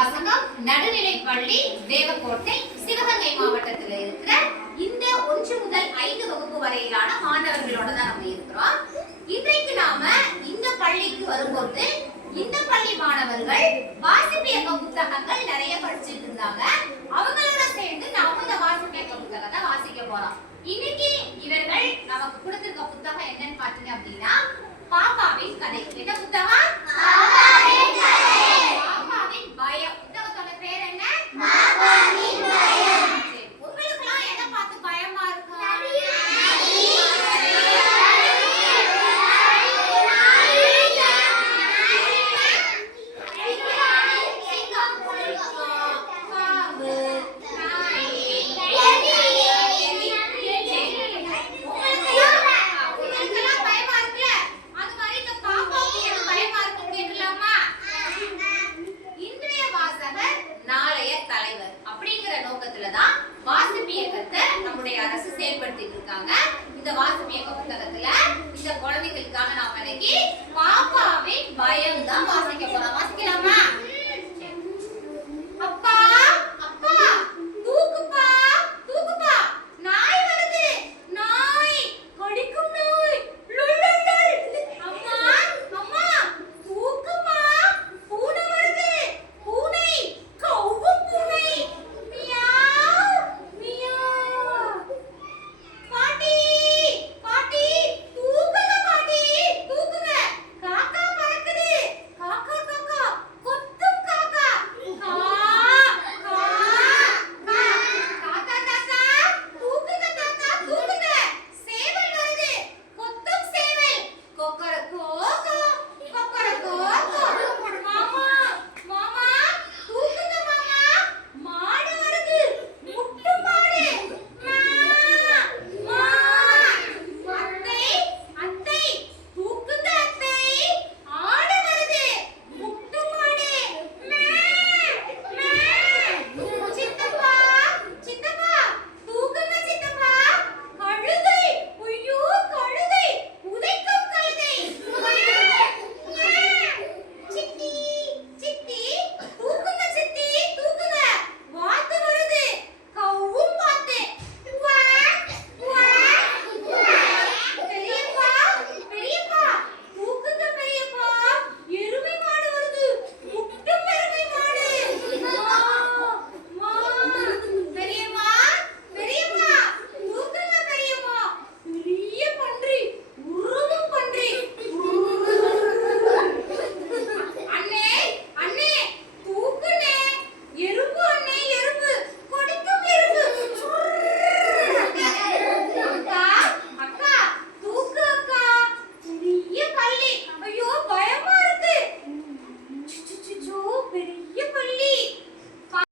வாசகம் நடுநிலைப்பள்ளி தேவக்கோட்டை சிவகங்கை மாவட்டத்தில் இருக்கிற இந்த 1 முதல் 5 வகுப்பு வரையிலான மாணவர்களோட தான் நம்ம இருக்கிறோம். இன்றைக்கு நாம இந்த பள்ளிக்கு வரும்போது இந்த பள்ளி மாணவர்கள் வாசிப்பியக்க புத்தகங்கள் நிறைய படிச்சுட்டு இருந்தாங்க. அவங்களோட சேர்ந்து நாம இந்த வாசிப்பியக்க புத்தகத்தை வாசிக்க போறோம். இன்னைக்கு இவர்கள் நமக்கு கொடுத்திருக்க புத்தகம் என்னன்னு பாத்தீங்க அப்படின்னா பாப்பாவின் கதை. என்ன புத்தகம்? பாப்பாவின் கதை. பாப்பாவின் பயம். புத்தகத்தோட பேர் என்ன? பாப்பாவின் பயம். உங்களுக்குலாம் எதை பார்த்து பயமா இருக்கு? இந்த வாசிப்பியக்க புத்தகத்துல இந்த குழந்தைகளுக்காக நாம இன்னைக்கு பாப்பாவின் பயம் தான் வாசிக்க